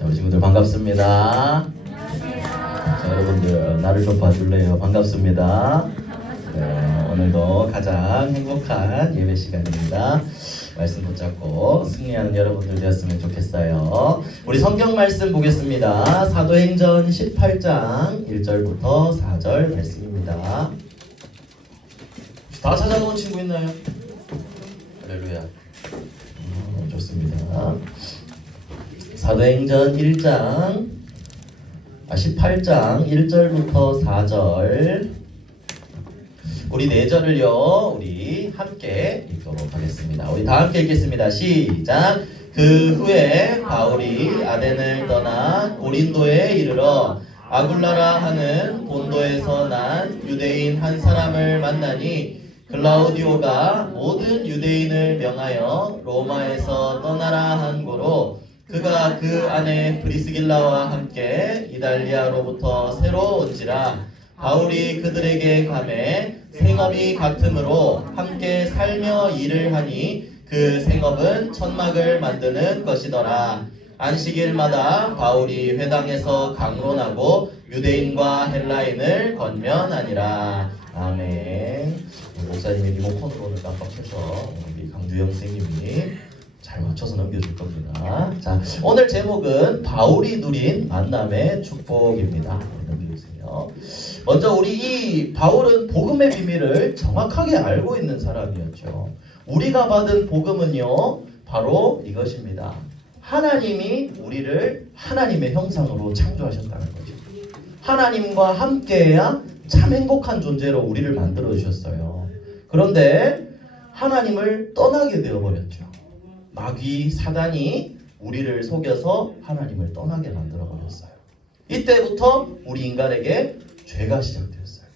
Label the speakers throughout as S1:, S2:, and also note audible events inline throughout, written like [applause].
S1: 자, 우리 친구들 반갑습니다. 자, 여러분들 나를 좀 봐줄래요? 반갑습니다. 네, 오늘도 가장 행복한 예배 시간입니다. 말씀 붙잡고 승리하는 여러분들 되었으면 좋겠어요. 우리 성경 말씀 보겠습니다. 사도행전 18장 1절부터 4절 말씀입니다. 다 찾아놓은 친구 있나요? 할렐루야. 음, 좋습니다. 사도행전 1장 아 18장 1절부터 4절 우리 네 절을요 우리 함께 읽도록 하겠습니다. 우리 다 함께 읽겠습니다. 시작. 그 후에 바울이 아덴을 떠나 고린도에 이르러 아굴라라 하는 본도에서 난 유대인 한 사람을 만나니 글라우디오가 모든 유대인을 명하여 로마에서 떠나라 한 고로 그가 그 안에 브리스길라와 함께 이달리아로부터 새로 온지라 바울이 그들에게 감해 생업이 같으므로 함께 살며 일을 하니 그 생업은 천막을 만드는 것이더라. 안식일마다 바울이 회당에서 강론하고 유대인과 헬라인을 건면하니라. 아멘. 목사님이 리모컨으로 오늘 깜빡해서 우리 강주영 선생님이 잘 맞춰서 넘겨줄 겁니다. 자, 오늘 제목은 바울이 누린 만남의 축복입니다. 넘겨주세요. 먼저 우리 이 바울은 복음의 비밀을 정확하게 알고 있는 사람이었죠. 우리가 받은 복음은요, 바로 이것입니다. 하나님이 우리를 하나님의 형상으로 창조하셨다는 거죠. 하나님과 함께해야 참 행복한 존재로 우리를 만들어 주셨어요. 그런데 하나님을 떠나게 되어 버렸죠. 마귀 사단이 우리를 속여서 하나님을 떠나게 만들어 버렸어요. 이때부터 우리 인간에게 죄가 시작되었어요.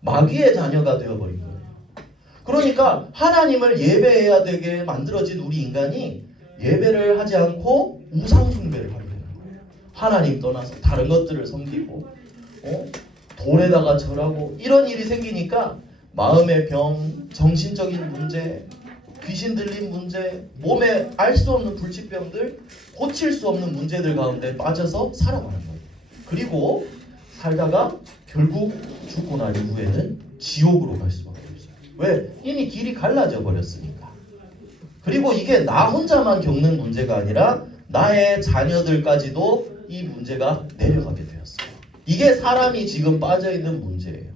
S1: 마귀의 자녀가 되어 버린 거예요. 그러니까 하나님을 예배해야 되게 만들어진 우리 인간이 예배를 하지 않고 우상 숭배를 하게 되는 거예요. 하나님 떠나서 다른 것들을 섬기고 어? 돌에다가 절하고 이런 일이 생기니까 마음의 병, 정신적인 문제, 귀신 들린 문제, 몸에 알 수 없는 불치병들, 고칠 수 없는 문제들 가운데 빠져서 살아가는 거예요. 그리고 살다가 결국 죽고 난 이후에는 지옥으로 갈 수밖에 없어요. 왜? 이미 길이 갈라져 버렸으니까. 그리고 이게 나 혼자만 겪는 문제가 아니라 나의 자녀들까지도 이 문제가 내려가게 되었어요. 이게 사람이 지금 빠져 있는 문제예요.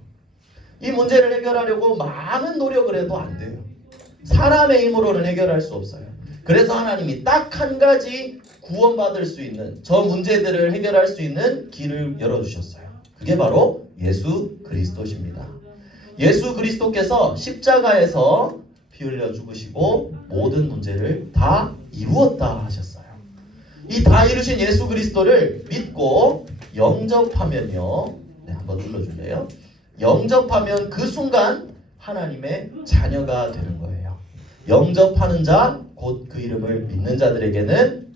S1: 이 문제를 해결하려고 많은 노력을 해도 안 돼요. 사람의 힘으로는 해결할 수 없어요. 그래서 하나님이 딱 한 가지 구원받을 수 있는 저 문제들을 해결할 수 있는 길을 열어주셨어요. 그게 바로 예수 그리스도십니다. 예수 그리스도께서 십자가에서 피 흘려 죽으시고 모든 문제를 다 이루었다 하셨어요. 이 다 이루신 예수 그리스도를 믿고 영접하면요. 네, 한번 눌러줄래요? 영접하면 그 순간 하나님의 자녀가 되는 거예요. 영접하는 자, 곧 그 이름을 믿는 자들에게는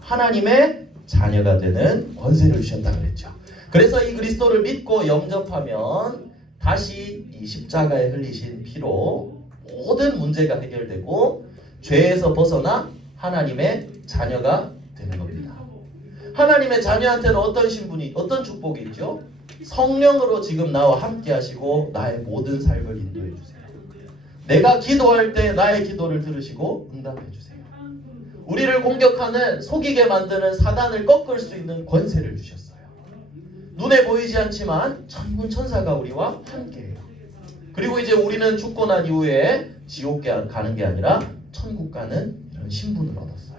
S1: 하나님의 자녀가 되는 권세를 주셨다 그랬죠. 그래서 이 그리스도를 믿고 영접하면 다시 이 십자가에 흘리신 피로 모든 문제가 해결되고 죄에서 벗어나 하나님의 자녀가 되는 겁니다. 하나님의 자녀한테는 어떤 신분이 어떤 축복이 있죠? 성령으로 지금 나와 함께 하시고 나의 모든 삶을 인도해 주세요. 내가 기도할 때 나의 기도를 들으시고 응답해 주세요. 우리를 공격하는 속이게 만드는 사단을 꺾을 수 있는 권세를 주셨어요. 눈에 보이지 않지만 천군 천사가 우리와 함께해요. 그리고 이제 우리는 죽고 난 이후에 지옥 가는 게 아니라 천국 가는 이런 신분을 얻었어요.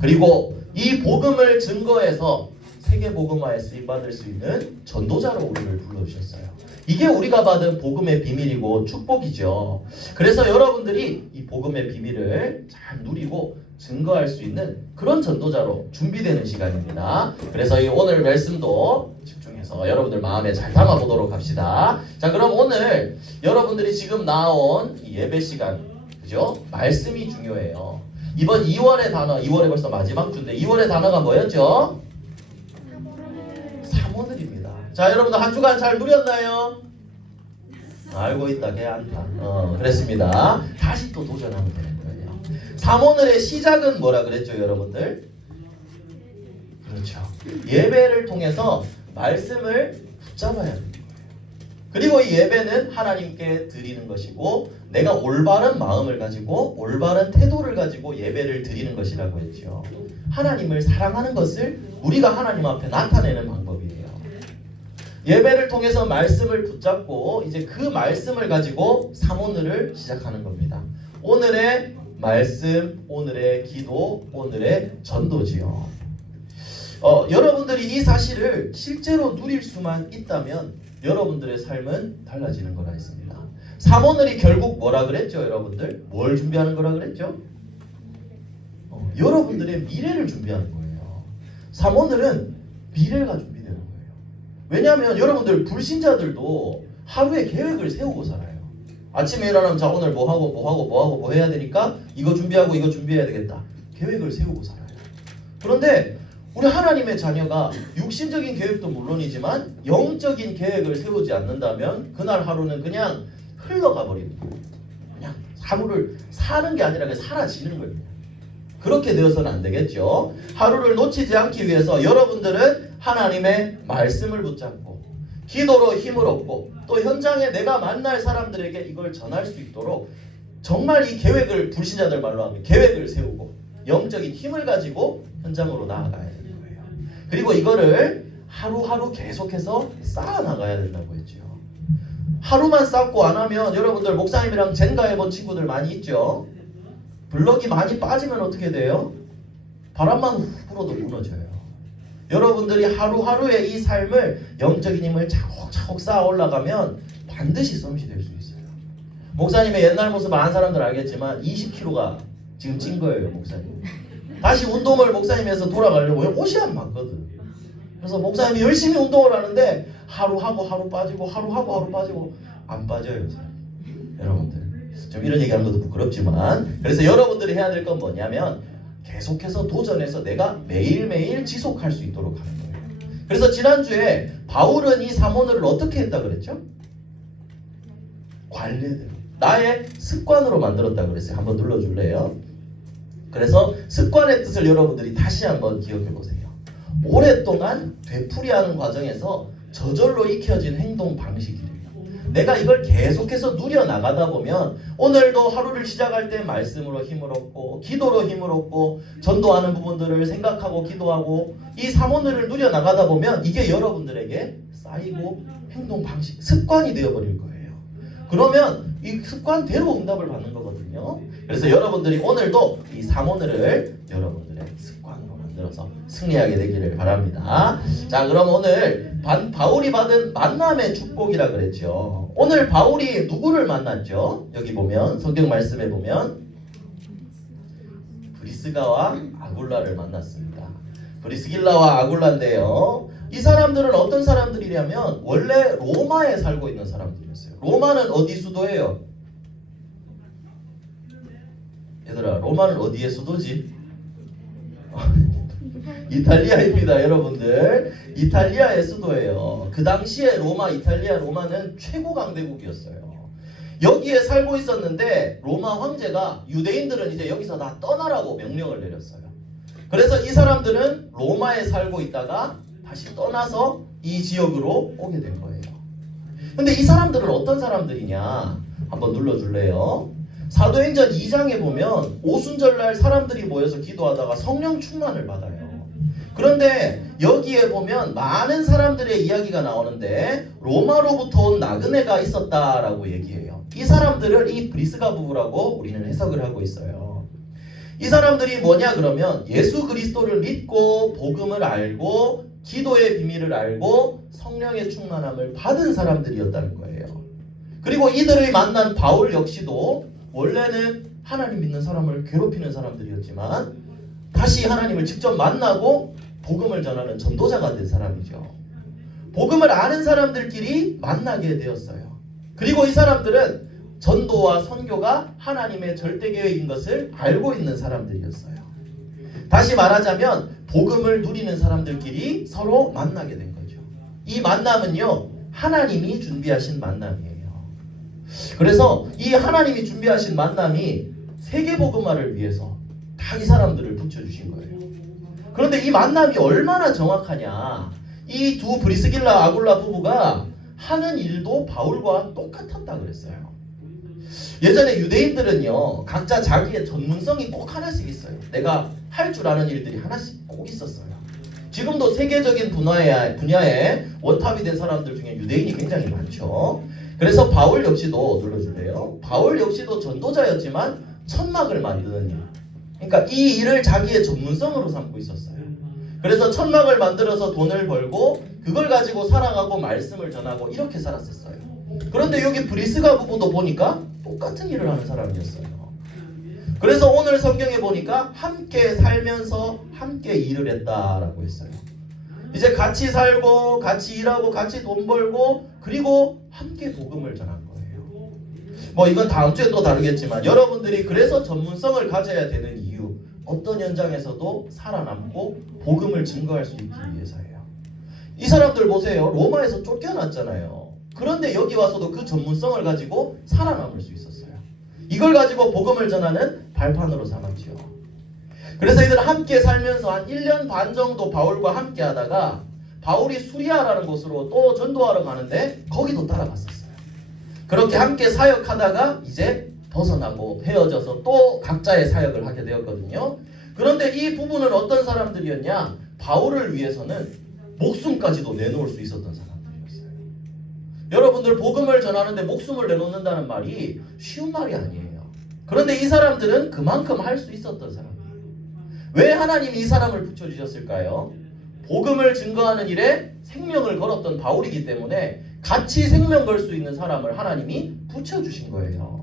S1: 그리고 이 복음을 증거해서 세계 복음화에 쓰임 받을 수 있는 전도자로 우리를 불러주셨어요. 이게 우리가 받은 복음의 비밀이고 축복이죠. 그래서 여러분들이 이 복음의 비밀을 잘 누리고 증거할 수 있는 그런 전도자로 준비되는 시간입니다. 그래서 이 오늘 말씀도 집중해서 여러분들 마음에 잘 담아보도록 합시다. 자, 그럼 오늘 여러분들이 지금 나온 이 예배 시간, 그죠? 말씀이 중요해요. 이번 2월의 단어, 2월에 벌써 마지막 주인데 2월의 단어가 뭐였죠? 자, 여러분들 한 주간 잘 누렸나요? 알고 있다, 개 안타. 어, 그랬습니다. 다시 또 도전하면 되는 거예요. 사모늘의 시작은 뭐라 그랬죠, 여러분들? 그렇죠. 예배를 통해서 말씀을 붙잡아야 돼요. 그리고 이 예배는 하나님께 드리는 것이고 내가 올바른 마음을 가지고 올바른 태도를 가지고 예배를 드리는 것이라고 했죠. 하나님을 사랑하는 것을 우리가 하나님 앞에 나타내는 방법이에요. 예배를 통해서 말씀을 붙잡고 이제 그 말씀을 가지고 사모늘을 시작하는 겁니다. 오늘의 말씀, 오늘의 기도, 오늘의 전도지요. 어, 여러분들이 이 사실을 실제로 누릴 수만 있다면 여러분들의 삶은 달라지는 거라 했습니다. 사모늘이 결국 뭐라 그랬죠, 여러분들? 뭘 준비하는 거라 그랬죠? 어, 여러분들의 미래를 준비하는 거예요. 사모늘은 미래가 준비되는 거예요. 왜냐하면 여러분들 불신자들도 하루에 계획을 세우고 살아요. 아침에 일어나면 자 오늘 뭐 하고 뭐 하고 뭐 하고 뭐 해야 되니까 이거 준비하고 이거 준비해야 되겠다. 계획을 세우고 살아요. 그런데 우리 하나님의 자녀가 육신적인 계획도 물론이지만 영적인 계획을 세우지 않는다면 그날 하루는 그냥 흘러가 버립니다. 그냥 하루를 사는 게 아니라 그냥 사라지는 거예요. 그렇게 되어서는 안 되겠죠. 하루를 놓치지 않기 위해서 여러분들은 하나님의 말씀을 붙잡고 기도로 힘을 얻고 또 현장에 내가 만날 사람들에게 이걸 전할 수 있도록 정말 이 계획을 불신자들 말로 하면 계획을 세우고 영적인 힘을 가지고 현장으로 나아가야 되는 거예요. 그리고 이거를 하루하루 계속해서 쌓아 나가야 된다고 했죠. 하루만 쌓고 안 하면 여러분들 목사님이랑 젠가 해본 친구들 많이 있죠. 블럭이 많이 빠지면 어떻게 돼요? 바람만 불어도 무너져요. 여러분들이 하루하루의 이 삶을 영적인 힘을 차곡차곡 쌓아 올라가면 반드시 썸이 될수 있어요. 목사님의 옛날 모습 아는 사람들 알겠지만 20kg가 지금 찐 거예요, 목사님. 다시 운동을 목사님에서 돌아가려고 옷이 안 맞거든. 그래서 목사님이 열심히 운동을 하는데 하루 하고 하루 빠지고 하루 하고 하루 빠지고 안 빠져요, 여러분들. 좀 이런 얘기하는 것도 부끄럽지만 그래서 여러분들이 해야 될 건 뭐냐면 계속해서 도전해서 내가 매일매일 지속할 수 있도록 하는 거예요. 그래서 지난주에 바울은 이 사모늘을 어떻게 했다 그랬죠? 관례대로 나의 습관으로 만들었다 그랬어요. 한번 눌러줄래요? 그래서 습관의 뜻을 여러분들이 다시 한번 기억해 보세요. 오랫동안 되풀이하는 과정에서 저절로 익혀진 행동 방식이래요. 내가 이걸 계속해서 누려 나가다 보면 오늘도 하루를 시작할 때 말씀으로 힘을 얻고 기도로 힘을 얻고 전도하는 부분들을 생각하고 기도하고 이 삼원을 누려 나가다 보면 이게 여러분들에게 쌓이고 행동 방식 습관이 되어 버릴 거예요. 그러면 이 습관대로 응답을 받는 거거든요. 그래서 여러분들이 오늘도 이 삼원을 여러분들의 습관 만들어서 승리하게 되기를 바랍니다. 자, 그럼 오늘 반- 바울이 받은 만남의 축복이라 그랬죠. 오늘 바울이 누구를 만났죠? 여기 보면 성경 말씀에 보면 브리스가와 아굴라를 만났습니다. 브리스길라와 아굴라인데요. 이 사람들은 어떤 사람들이냐면 원래 로마에 살고 있는 사람들이었어요. 로마는 어디 수도예요? 얘들아, 로마는 어디의 수도지? 이탈리아입니다, 여러분들. 이탈리아의 수도예요. 그 당시에 로마, 이탈리아, 로마는 최고 강대국이었어요. 여기에 살고 있었는데 로마 황제가 유대인들은 이제 여기서 다 떠나라고 명령을 내렸어요. 그래서 이 사람들은 로마에 살고 있다가 다시 떠나서 이 지역으로 오게 된 거예요. 근데 이 사람들은 어떤 사람들이냐? 한번 눌러줄래요? 사도행전 2장에 보면 오순절날 사람들이 모여서 기도하다가 성령 충만을 받아요. 그런데 여기에 보면 많은 사람들의 이야기가 나오는데 로마로부터 온 나그네가 있었다라고 얘기해요. 이 사람들을 이 브리스가 부부라고 우리는 해석을 하고 있어요. 이 사람들이 뭐냐 그러면 예수 그리스도를 믿고 복음을 알고 기도의 비밀을 알고 성령의 충만함을 받은 사람들이었다는 거예요. 그리고 이들을 만난 바울 역시도 원래는 하나님 믿는 사람을 괴롭히는 사람들이었지만 다시 하나님을 직접 만나고 복음을 전하는 전도자가 된 사람이죠. 복음을 아는 사람들끼리 만나게 되었어요. 그리고 이 사람들은 전도와 선교가 하나님의 절대 계획인 것을 알고 있는 사람들이었어요. 다시 말하자면 복음을 누리는 사람들끼리 서로 만나게 된 거죠. 이 만남은요 하나님이 준비하신 만남이에요. 그래서 이 하나님이 준비하신 만남이 세계 복음화를 위해서 다 이 사람들을 붙여 주신 거예요. 그런데 이 만남이 얼마나 정확하냐? 이 두 브리스길라 아굴라 부부가 하는 일도 바울과 똑같았다 그랬어요. 예전에 유대인들은요, 각자 자기의 전문성이 꼭 하나씩 있어요. 내가 할 줄 아는 일들이 하나씩 꼭 있었어요. 지금도 세계적인 분야에, 분야에 원탑이 된 사람들 중에 유대인이 굉장히 많죠. 그래서 바울 역시도 눌러줄래요? 바울 역시도 전도자였지만 천막을 만드는 일. 그러니까 이 일을 자기의 전문성으로 삼고 있었어요. 그래서 천막을 만들어서 돈을 벌고 그걸 가지고 살아가고 말씀을 전하고 이렇게 살았었어요. 그런데 여기 브리스가 부부도 보니까 똑같은 일을 하는 사람이었어요. 그래서 오늘 성경에 보니까 함께 살면서 함께 일을 했다라고 했어요. 이제 같이 살고 같이 일하고 같이 돈 벌고 그리고 함께 복음을 전한 거예요. 뭐 이건 다음 주에 또 다루겠지만 여러분들이 그래서 전문성을 가져야 되는 이유 어떤 현장에서도 살아남고 복음을 증거할 수 있기 위해서예요. 이 사람들 보세요. 로마에서 쫓겨났잖아요. 그런데 여기 와서도 그 전문성을 가지고 살아남을 수 있었어요. 이걸 가지고 복음을 전하는 발판으로 삼았지요. 그래서 이들 함께 살면서 한 1년 반 정도 바울과 함께 하다가 바울이 수리아라는 곳으로 또 전도하러 가는데 거기도 따라갔었어요. 그렇게 함께 사역하다가 이제 벗어나고 헤어져서 또 각자의 사역을 하게 되었거든요. 그런데 이 부부는 어떤 사람들이었냐? 바울을 위해서는 목숨까지도 내놓을 수 있었던 사람들이었어요. 여러분들 복음을 전하는데 목숨을 내놓는다는 말이 쉬운 말이 아니에요. 그런데 이 사람들은 그만큼 할 수 있었던 사람이에요. 왜 하나님이 이 사람을 붙여주셨을까요? 복음을 증거하는 일에 생명을 걸었던 바울이기 때문에 같이 생명 걸 수 있는 사람을 하나님이 붙여주신 거예요.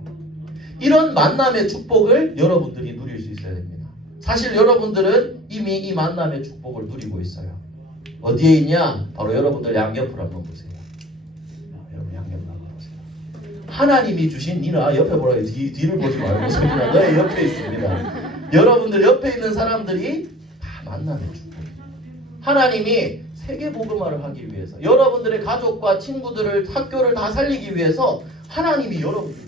S1: 이런 만남의 축복을 여러분들이 누릴 수 있어야 됩니다. 사실 여러분들은 이미 이 만남의 축복을 누리고 있어요. 어디에 있냐? 바로 여러분들 양옆을 한번 보세요. 여러분 양옆을 한번 보세요. 하나님이 주신 니나 옆에 보라 뒤, 뒤를 보지 말고 소리나 너의 옆에 있습니다. 여러분들 옆에 있는 사람들이 다 만남의 축복. 하나님이 세계 복음화를 하기 위해서 여러분들의 가족과 친구들을 학교를 다 살리기 위해서 하나님이 여러분들.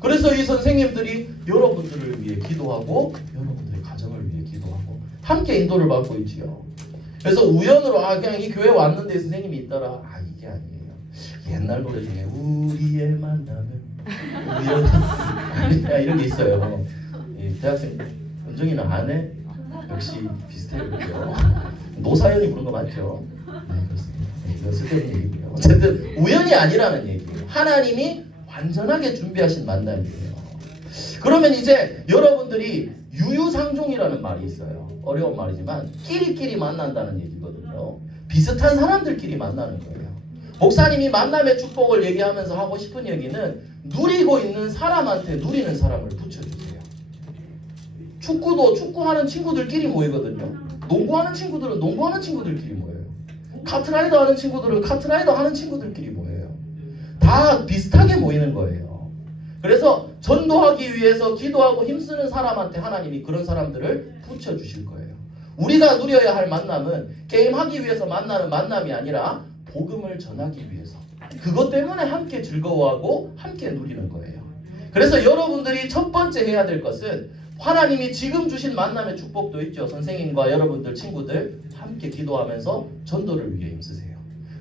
S1: 그래서 이 선생님들이 여러분들을 위해 기도하고 여러분들의 가정을 위해 기도하고 함께 인도를 받고 있지요. 그래서 우연으로 아 그냥 이 교회 왔는데 선생님이 있더라. 아 이게 아니에요. 옛날 노래 중에 우리의 만남은 우연 이런 게 있어요. 이 대학생 은정이는 아내 역시 비슷해요. 노사연이 부른 거 맞죠? 네 그렇습니다. 네, 이거 쓸데없는 얘기고요. 어쨌든 우연이 아니라는 얘기예요. 하나님이 완전하게 준비하신 만남이에요. 그러면 이제 여러분들이 유유상종이라는 말이 있어요. 어려운 말이지만 끼리끼리 만난다는 얘기거든요. 비슷한 사람들끼리 만나는 거예요. 목사님이 만남의 축복을 얘기하면서 하고 싶은 얘기는 누리고 있는 사람한테 누리는 사람을 붙여주세요. 축구도 축구하는 친구들끼리 모이거든요. 농구하는 친구들은 농구하는 친구들끼리 모여요. 카트라이더 하는 친구들은 카트라이더 하는 친구들끼리. 다 비슷하게 모이는 거예요. 그래서 전도하기 위해서 기도하고 힘쓰는 사람한테 하나님이 그런 사람들을 붙여주실 거예요. 우리가 누려야 할 만남은 게임하기 위해서 만나는 만남이 아니라 복음을 전하기 위해서 그것 때문에 함께 즐거워하고 함께 누리는 거예요. 그래서 여러분들이 첫 번째 해야 될 것은 하나님이 지금 주신 만남의 축복도 있죠. 선생님과 여러분들 친구들 함께 기도하면서 전도를 위해 힘쓰세요.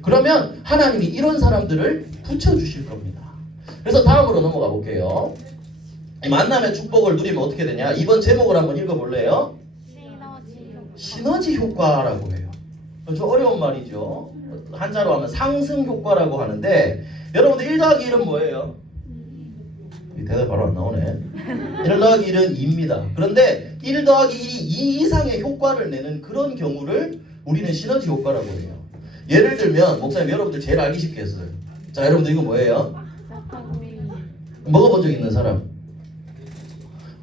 S1: 그러면 하나님이 이런 사람들을 붙여주실 겁니다. 그래서 다음으로 넘어가 볼게요. 이 만남의 축복을 누리면 어떻게 되냐? 이번 제목을 한번 읽어볼래요? 시너지 효과라고 해요. 좀 어려운 말이죠. 한자로 하면 상승 효과라고 하는데 여러분들 1 더하기 1은 뭐예요? 이 대답 바로 안 나오네. 1 더하기 1은 2입니다. 그런데 1 더하기 1이 2 이상의 효과를 내는 그런 경우를 우리는 시너지 효과라고 해요. 예를 들면 목사님 여러분들 제일 알기 쉽게 했어요. 자 여러분들 이거 뭐예요? 먹어본 적 있는 사람?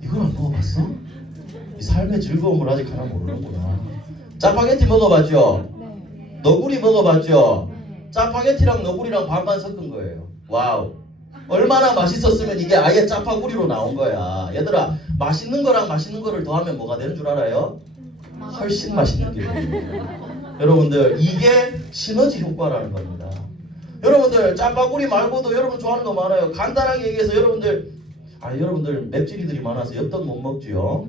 S1: 이걸 안 먹어봤어? 이 삶의 즐거움을 아직 하나 모르는구나. 짜파게티 먹어봤죠? 너구리 먹어봤죠? 짜파게티랑 너구리랑 반반 섞은 거예요. 와우. 얼마나 맛있었으면 이게 아예 짜파구리로 나온 거야. 얘들아, 맛있는 거랑 맛있는 거를 더하면 뭐가 되는 줄 알아요? 훨씬 맛있는 게. [laughs] 여러분들, 이게 시너지 효과라는 겁니다. 여러분들, 짜파구리 말고도 여러분 좋아하는 거 많아요. 간단하게 얘기해서 여러분들, 아, 여러분들 맵찔이들이 많아서 엽떡 못 먹지요?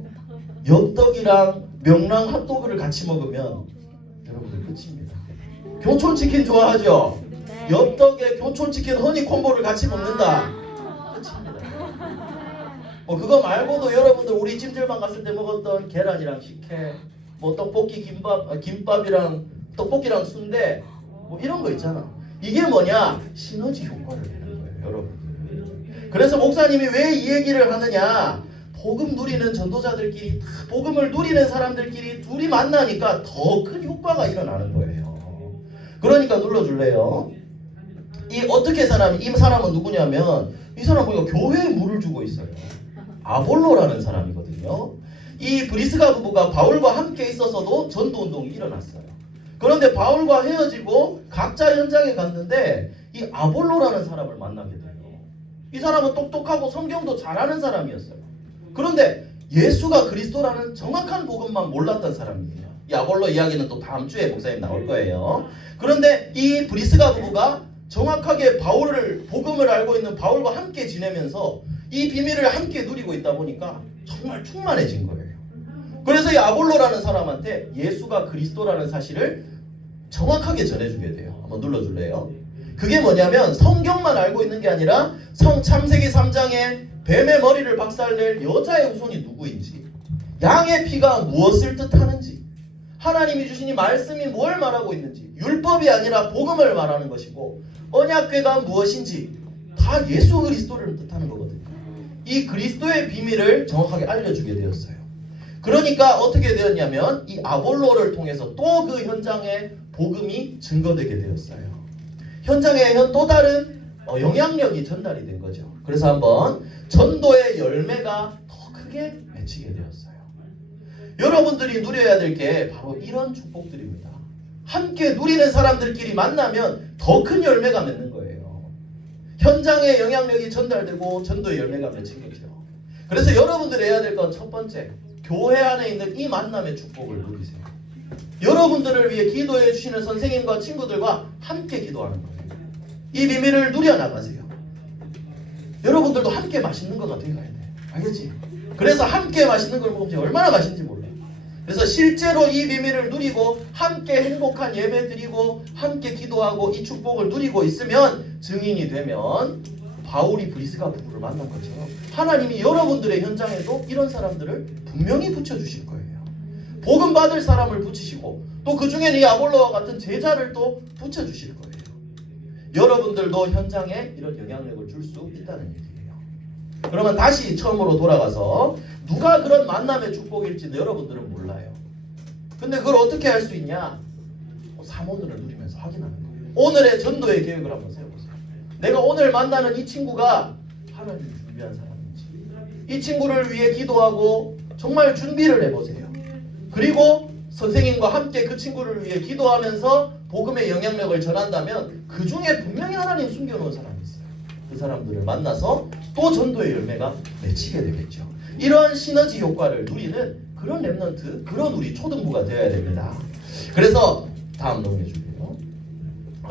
S1: 엽떡이랑 명랑 핫도그를 같이 먹으면 여러분들 끝입니다. 교촌 치킨 좋아하죠?
S2: 네.
S1: 엽떡에 교촌 치킨 허니 콤보를 같이 먹는다. 끝입니다. 뭐 그거 말고도 여러분들 우리 찜질방 갔을 때 먹었던 계란이랑 식혜, 뭐 떡볶이 김밥, 아, 김밥이랑 떡볶이랑 순대 뭐 이런 거 있잖아. 이게 뭐냐? 시너지 효과를 내는 거예요, 여러분. 그래서 목사님이 왜 이 얘기를 하느냐? 복음 누리는 전도자들끼리 다 복음을 누리는 사람들끼리 둘이 만나니까 더 큰 효과가 일어나는 거예요. 그러니까 눌러줄래요? 이 어떻게 사람 이 사람은 누구냐면 이 사람 보니까 교회에 물을 주고 있어요. 아볼로라는 사람이거든요. 이 브리스가 부부가 바울과 함께 있어서도 전도 운동이 일어났어요. 그런데 바울과 헤어지고 각자 현장에 갔는데 이 아볼로라는 사람을 만나게 돼요. 이 사람은 똑똑하고 성경도 잘하는 사람이었어요. 그런데 예수가 그리스도라는 정확한 복음만 몰랐던 사람이에요. 이 아볼로 이야기는 또 다음 주에 목사님 나올 거예요. 그런데 이 브리스가 부부가 정확하게 바울을 복음을 알고 있는 바울과 함께 지내면서 이 비밀을 함께 누리고 있다 보니까 정말 충만해진 거예요. 그래서 이 아볼로라는 사람한테 예수가 그리스도라는 사실을 정확하게 전해주게 돼요. 한번 눌러줄래요? 그게 뭐냐면 성경만 알고 있는 게 아니라 성 참세기 3장에 뱀의 머리를 박살낼 여자의 후손이 누구인지 양의 피가 무엇을 뜻하는지 하나님이 주신 이 말씀이 뭘 말하고 있는지 율법이 아니라 복음을 말하는 것이고 언약궤가 무엇인지 다 예수 그리스도를 뜻하는 거거든요. 이 그리스도의 비밀을 정확하게 알려주게 되었어요. 그러니까 어떻게 되었냐면 이 아볼로를 통해서 또 그 현장에 복음이 증거되게 되었어요. 현장에 또 다른 어, 영향력이 전달이 된 거죠. 그래서 한번 전도의 열매가 더 크게 맺히게 되었어요. 여러분들이 누려야 될 게 바로 이런 축복들입니다. 함께 누리는 사람들끼리 만나면 더 큰 열매가 맺는 거예요. 현장에 영향력이 전달되고 전도의 열매가 맺힌 거죠. 그래서 여러분들이 해야 될 건 첫 번째, 교회 안에 있는 이 만남의 축복을 누리세요. 여러분들을 위해 기도해 주시는 선생님과 친구들과 함께 기도하는 거예요. 이 비밀을 누려 나가세요. 여러분들도 함께 맛있는 거가 되어야 돼. 알겠지? 그래서 함께 맛있는 걸 먹으면 얼마나 맛있는지 몰라. 그래서 실제로 이 비밀을 누리고 함께 행복한 예배 드리고 함께 기도하고 이 축복을 누리고 있으면 증인이 되면 바울이 브리스가 부부를 만난 것처럼 하나님이 여러분들의 현장에도 이런 사람들을 분명히 붙여주실 거예요. 복음 받을 사람을 붙이시고 또 그 중에는 이 아볼로와 같은 제자를 또 붙여주실 거예요. 여러분들도 현장에 이런 영향력을 줄 수 있다는 얘기예요. 그러면 다시 처음으로 돌아가서 누가 그런 만남의 축복일지도 여러분들은 몰라요. 근데 그걸 어떻게 할 수 있냐? 사모늘을 누리면서 확인하는 거예요. 오늘의 전도의 계획을 한번 세워보세요. 내가 오늘 만나는 이 친구가 하나님이 준비한 사람인지 이 친구를 위해 기도하고 정말 준비를 해보세요. 그리고 선생님과 함께 그 친구를 위해 기도하면서 복음의 영향력을 전한다면 그 중에 분명히 하나님 숨겨놓은 사람이 있어요. 그 사람들을 만나서 또 전도의 열매가 맺히게 되겠죠. 이런 시너지 효과를 누리는 그런 랩런트, 그런 우리 초등부가 되어야 됩니다. 그래서 다음 넘겨줄게요.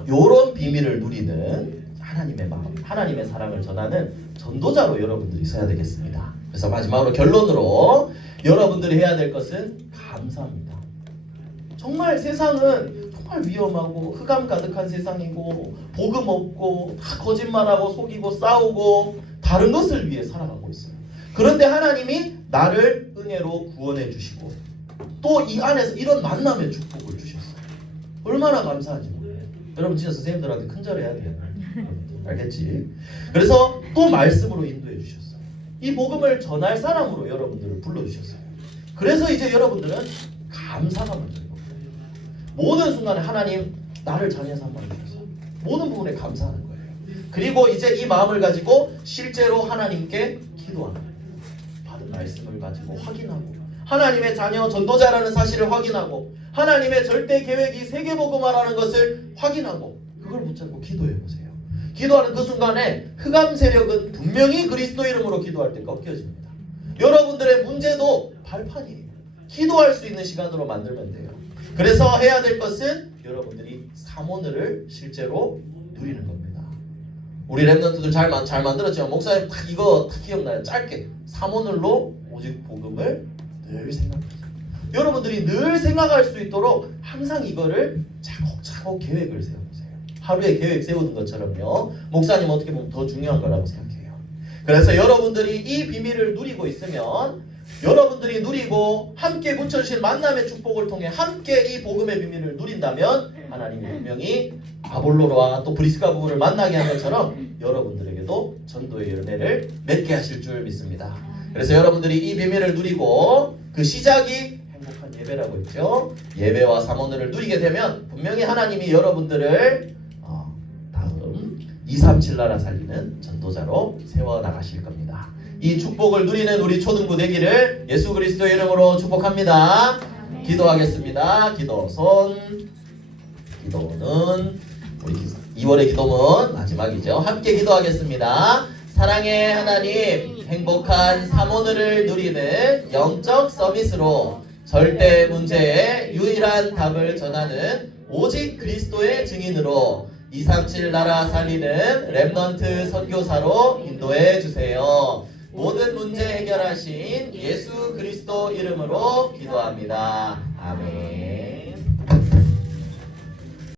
S1: 요런 비밀을 누리는 하나님의 마음, 하나님의 사랑을 전하는 전도자로 여러분들이 서야 되겠습니다. 그래서 마지막으로 결론으로 여러분들이 해야 될 것은 감사합니다. 정말 세상은 정말 위험하고 흑암 가득한 세상이고 복음 없고 다 거짓말하고 속이고 싸우고 다른 것을 위해 살아가고 있어요. 그런데 하나님이 나를 은혜로 구원해 주시고 또 이 안에서 이런 만남의 축복을 주셨어요. 얼마나 몰라요. 여러분 진짜 선생님들한테 큰절 해야 돼요. 알겠지? 그래서 또 말씀으로 인도해 주셨어요. 이 복음을 전할 사람으로 여러분들을 불러 주셨어요. 그래서 이제 여러분들은 감사가 먼저 거예요. 모든 순간에 하나님 나를 자녀 삼아 주셔서 모든 부분에 감사하는 거예요. 그리고 이제 이 마음을 가지고 실제로 하나님께 기도하는 거예요. 받은 말씀을 가지고 확인하고 하나님의 자녀 전도자라는 사실을 확인하고 하나님의 절대 계획이 세계복음화라는 것을 확인하고 그걸 붙잡고 기도해 보세요. 기도하는 그 순간에 흑암 세력은 분명히 그리스도 이름으로 기도할 때 꺾여집니다. 여러분들의 문제도 발판이에요. 기도할 수 있는 시간으로 만들면 돼요. 그래서 해야 될 것은 여러분들이 사모늘을 실제로 누리는 겁니다. 우리 랩런트들 잘, 만- 잘 만들었지만 목사님 딱 이거 딱 기억나요. 짧게 사모늘로 오직 복음을 늘 생각하세요. 여러분들이 늘 생각할 수 있도록 항상 이거를 차곡차곡 계획을 세워보세요. 하루에 계획 세우는 것처럼요. 목사님 어떻게 보면 더 중요한 거라고 생각해요. 그래서 여러분들이 이 비밀을 누리고 있으면 여러분들이 누리고 함께 붙여주신 만남의 축복을 통해 함께 이 복음의 비밀을 누린다면 하나님이 분명히 아볼로와 또 브리스가 부부를 만나게 한 것처럼 여러분들에게도 전도의 열매를 맺게 하실 줄 믿습니다. 그래서 여러분들이 이 비밀을 누리고 그 시작이 행복한 예배라고 했죠. 예배와 사모늘을 누리게 되면 분명히 하나님이 여러분들을 237 나라 살리는 전도자로 세워 나가실 겁니다. 이 축복을 누리는 우리 초등부 되기를 예수 그리스도의 이름으로 축복합니다. 기도하겠습니다. 기도 손. 기도는 우리 2월의 기도문 마지막이죠. 함께 기도하겠습니다. 사랑의 하나님, 행복한 사모늘을 누리는 영적 서비스로 절대 문제에 유일한 답을 전하는 오직 그리스도의 증인으로 237 나라 살리는 랩넌트 선교사로 인도해 주세요. 모든 문제 해결하신 예수 그리스도 이름으로 기도합니다. 아멘.